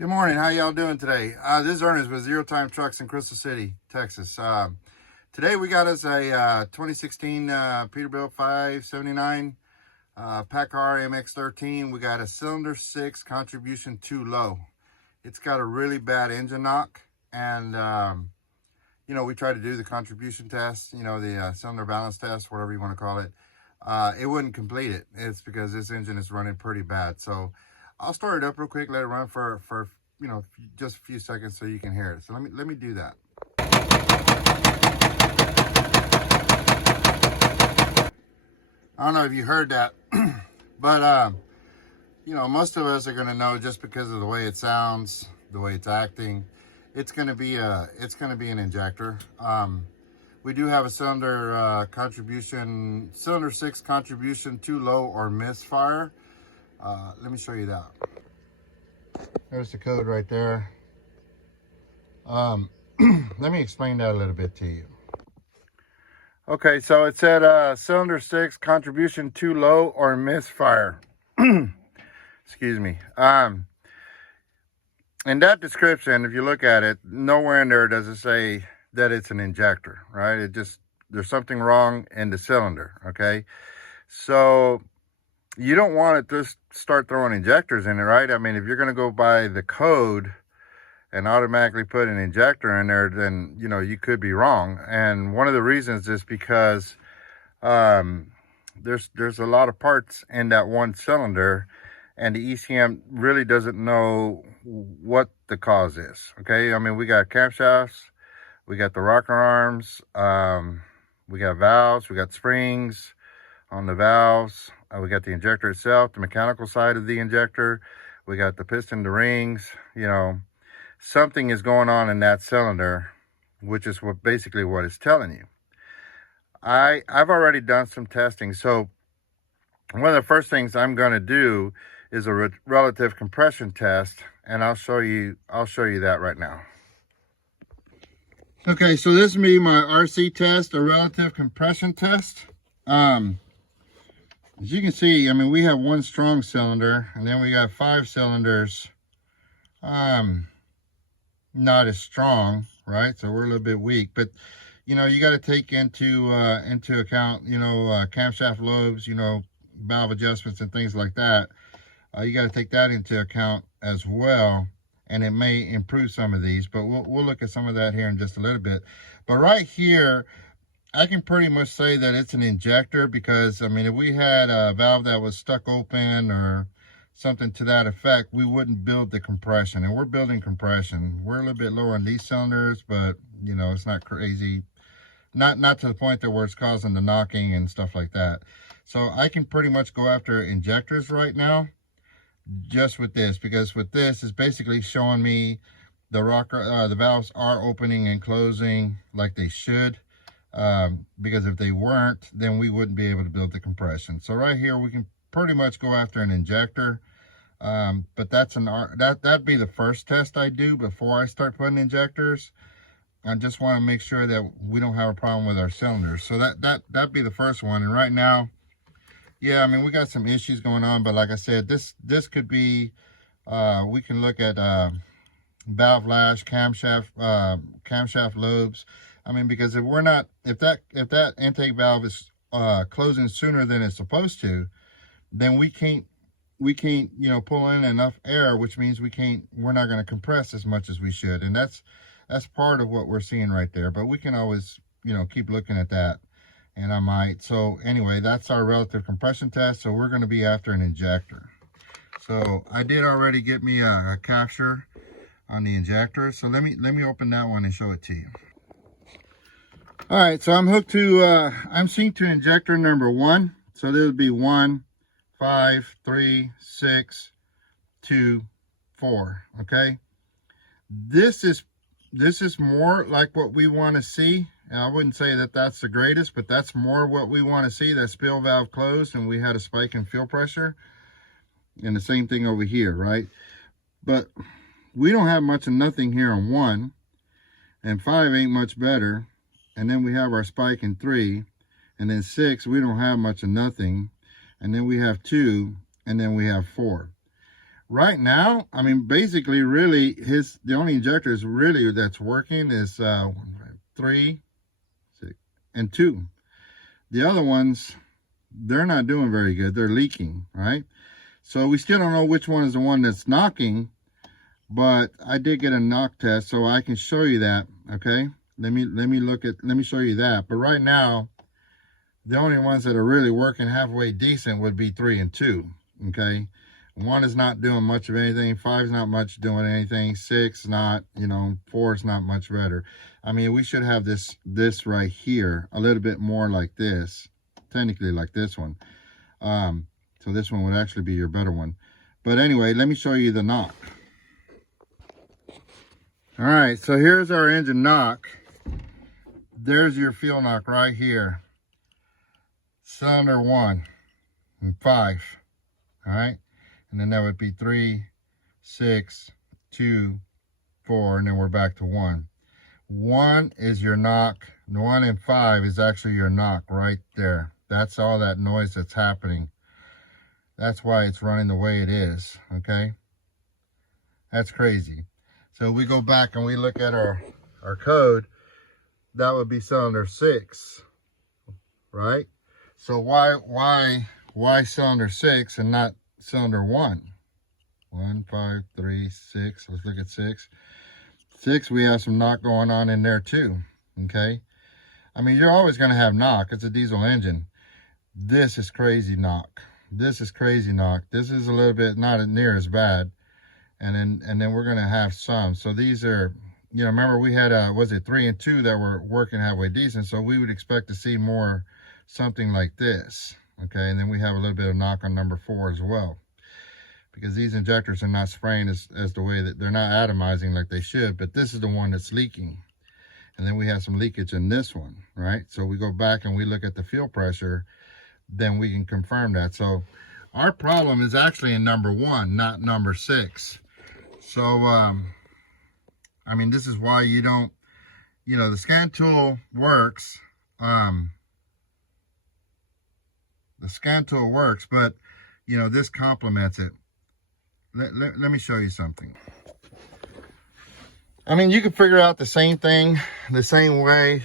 Good morning. How y'all doing today? This is Ernest with Zero Time Trucks in Crystal City, Texas. Today we got us a 2016 Peterbilt 579 Paccar MX13. We got a cylinder 6 contribution too low. It's got a really bad engine knock, and we tried to do the contribution test, the cylinder balance test, whatever you want to call it. It wouldn't complete it. It's because this engine is running pretty bad. So I'll start it up real quick, let it run for just a few seconds so you can hear it. So let me do that. I don't know if you heard that, but most of us are going to know, just because of the way it sounds, the way it's acting, it's going to be an injector. We do have a cylinder cylinder 6 contribution too low or misfire. Let me show you that. There's the code right there. Let me explain that a little bit to you. Okay, so it said cylinder 6 contribution too low or misfire. Excuse me. In that description, if you look at it, nowhere in there does it say that it's an injector, right? There's something wrong in the cylinder, okay? So you don't want to just start throwing injectors in it, right? I mean, if you're going to go by the code and automatically put an injector in there, then, you could be wrong. And one of the reasons is because there's a lot of parts in that one cylinder, and the ECM really doesn't know what the cause is, okay? I mean, we got camshafts, we got the rocker arms, we got valves, we got springs on the valves. We got the injector itself, the mechanical side of the injector. We got the piston, the rings. Something is going on in that cylinder, which is basically what it's telling you. I've already done some testing. So one of the first things I'm going to do is a relative compression test, and I'll show you that right now. Okay, so this will be my RC test, a relative compression test. As you can see, I mean, we have one strong cylinder, and then we got 5 cylinders, not as strong, right? So we're a little bit weak, but you got to take into account, camshaft lobes, valve adjustments and things like that. You got to take that into account as well, and it may improve some of these, but we'll look at some of that here in just a little bit. But right here, I can pretty much say that it's an injector, because, I mean, if we had a valve that was stuck open or something to that effect, we wouldn't build the compression, and we're building compression. We're a little bit lower on these cylinders, but, it's not crazy. Not to the point that where it's causing the knocking and stuff like that. So I can pretty much go after injectors right now, just with this, because with this, it's basically showing me the valves are opening and closing like they should. Because if they weren't, then we wouldn't be able to build the compression. So right here, we can pretty much go after an injector. But that'd be the first test I do before I start putting injectors. I just want to make sure that we don't have a problem with our cylinders. So that'd be the first one. And right now, yeah, I mean, we got some issues going on, but like I said, this could be, we can look at valve lash, camshaft lobes. I mean, because if that intake valve is closing sooner than it's supposed to, then we can't pull in enough air, which means we're not going to compress as much as we should. And that's part of what we're seeing right there. But we can always, keep looking at that, and I might. So anyway, that's our relative compression test. So we're going to be after an injector. So I did already get me a capture on the injector. So let me open that one and show it to you. All right, so I'm hooked to, I'm synced to injector number 1. So there would be 1, 5, 3, 6, 2, 4, okay? This is more like what we want to see. And I wouldn't say that that's the greatest, but that's more what we want to see. That spill valve closed, and we had a spike in fuel pressure. And the same thing over here, right? But we don't have much of nothing here on 1, and 5 ain't much better. And then we have our spike in 3, and then 6, we don't have much of nothing. And then we have 2, and then we have 4. right now, I mean, basically, really, the only injectors really that's working is 3, 6, and 2. The other ones, they're not doing very good. They're leaking, right? So we still don't know which one is the one that's knocking, but I did get a knock test, so I can show you that. Okay, let me show you that. But right now, the only ones that are really working halfway decent would be 3 and 2. Okay, 1 is not doing much of anything. 5 is not much doing anything. 6 not, 4 is not much better. I mean, we should have this right here a little bit more like this, technically like this one. So this one would actually be your better one. But anyway, let me show you the knock. All right, so here's our engine knock. There's your fuel knock right here. Cylinder 1 and 5. All right, and then that would be 3, 6, 2, 4, and then we're back to 1. 1 is your knock. The 1 and 5 is actually your knock right there. That's all that noise that's happening. That's why it's running the way it is, okay? That's crazy. So we go back and we look at our code, that would be cylinder 6, right? So why cylinder 6 and not cylinder 1? 1, 5, 3, 6. Let's look at 6. 6, we have some knock going on in there too, okay? I mean, you're always going to have knock. It's a diesel engine. This is crazy knock. This is crazy knock. This is a little bit not near as bad. And then we're going to have some. So these are, remember we had, was it 3 and 2 that were working halfway decent. So we would expect to see more something like this. Okay, and then we have a little bit of knock on number 4 as well. Because these injectors are not spraying as the way that they're not atomizing like they should. But this is the one that's leaking. And then we have some leakage in this one, right? So we go back and we look at the fuel pressure. Then we can confirm that. So our problem is actually in number 1, not number 6. So, I mean, this is why you don't, the scan tool works. The scan tool works, but, this complements it. Let me show you something. I mean, you can figure out the same thing the same way,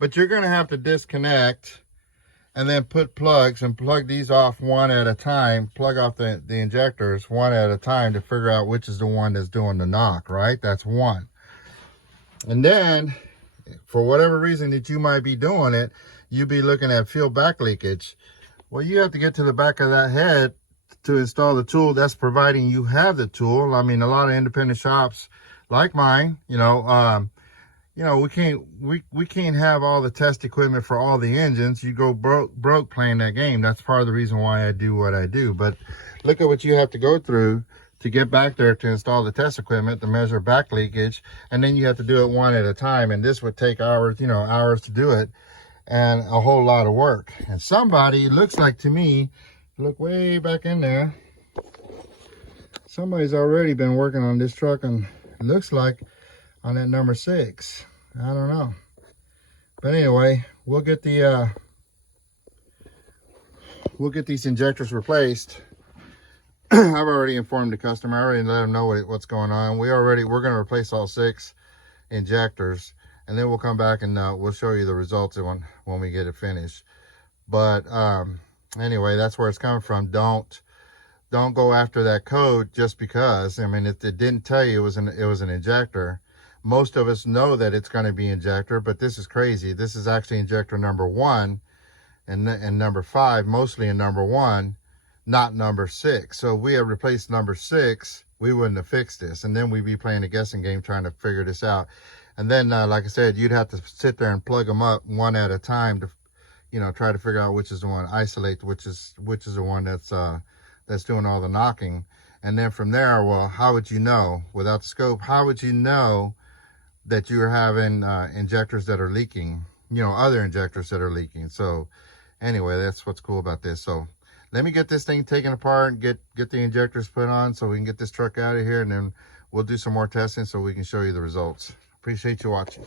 but you're going to have to disconnect and then put plugs and plug these off one at a time, plug off the injectors one at a time to figure out which is the one that's doing the knock, right? That's one. And then, for whatever reason that you might be doing it, you'd be looking at fuel back leakage. Well, you have to get to the back of that head to install the tool. That's providing you have the tool. I mean, a lot of independent shops like mine, we can't have all the test equipment for all the engines. You go broke playing that game. That's part of the reason why I do what I do. But look at what you have to go through to get back there to install the test equipment, to measure back leakage, and then you have to do it one at a time. And this would take hours, hours to do it, and a whole lot of work. And somebody, it looks like to me, look way back in there, somebody's already been working on this truck, and it looks like on that number 6. I don't know. But anyway, we'll get these injectors replaced. I've already informed the customer. I already let them know what's going on. We're going to replace all 6 injectors, and then we'll come back and we'll show you the results when we get it finished. But anyway, that's where it's coming from. Don't go after that code just because. I mean, if it didn't tell you it was an injector. Most of us know that it's going to be injector, but this is crazy. This is actually injector number 1 and number 5, mostly in number 1, not number 6. So if we had replaced number 6, we wouldn't have fixed this. And then we'd be playing a guessing game trying to figure this out. And then, like I said, you'd have to sit there and plug them up one at a time to, try to figure out which is the one, isolate which is the one that's doing all the knocking. And then from there, well, how would you know? Without the scope, how would you know that you're having injectors that are leaking, other injectors that are leaking? So anyway, that's what's cool about this. So let me get this thing taken apart and get the injectors put on so we can get this truck out of here, and then we'll do some more testing so we can show you the results. Appreciate you watching.